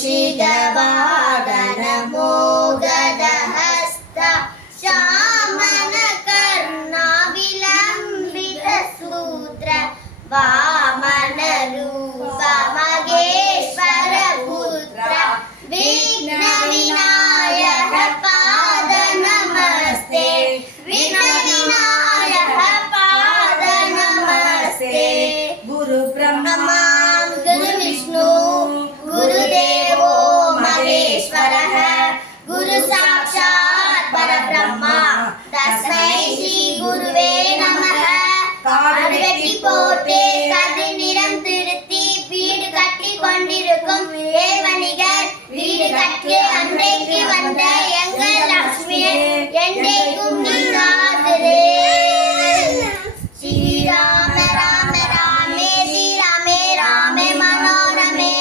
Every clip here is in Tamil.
मूषिकवाहन मोगदहस्त श्यामनकर्णा विलम्बितसूत्र वामनरूप महेश्वर पुत्र विघ्नविनायक पाद नमस्ते विघ्नविनायक पाद नमस्ते गुरु ब्रह्मा गुरु विष्णु गुरुदेवो महेश्वरः गुरु साक्षात् परब्रह्मा तस्मै श्री गुरुवे नमः காடுவெட்டி போட்டு கது நிறம் திருத்தி வீடு கட்டி கொண்டிருக்கும் தேவனிகர் வீடு கட்டி அன்றைக்கு வந்த எங்கள் லட்சுமியே என்றைக்கும் நீங்காதிரே ஸ்ரீராம ராம ராமே ஸ்ரீராமே ராமே மனோரமே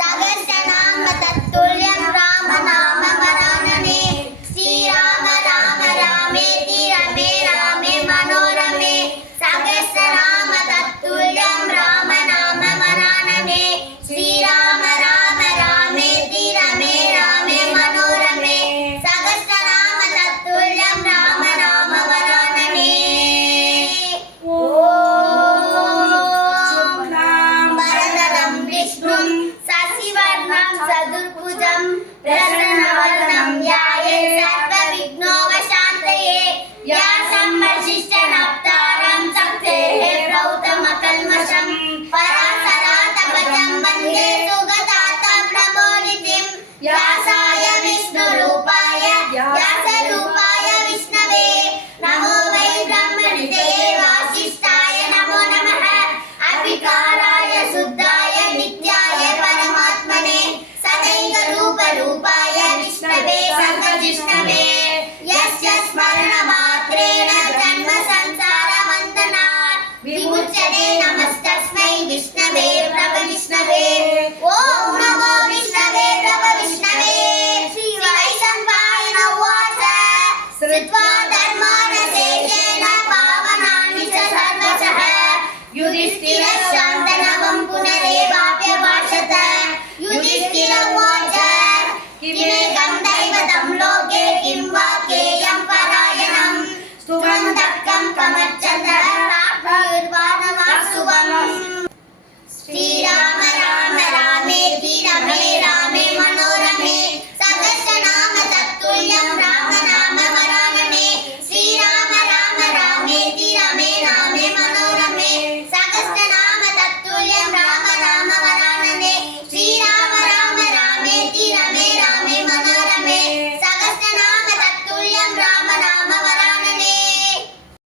சகஸ்ரநாம தத்துல்யம் ராம நாம வரானனே ஸ்ரீராம ராம ராமே ஸ்ரீராமே ராமே மனோரமே சகஸ்ரநாம தத்துல்யம் ராம நாம வரானனே ஸ்ரீராம ராம ராமே ஸ்ரீராமே ராமே மனோரமே சகஸ்ரநாம தத்துல்யம் ராம நாம வரானனே ஓம் வரதரம் விஷ்ணும் சசிவர்ணம் சதுர்புஜம் பிரசன்னவதனம் ध्याये सर्वविघ्नोपशान्तये व्यासं वसिष्ठनप्तारं शक्तेः प्रौतमकल्मषं पराशरातपजं वन्दे सुगतातं प्रबोधिनीं व्यासाय विष्णुरूप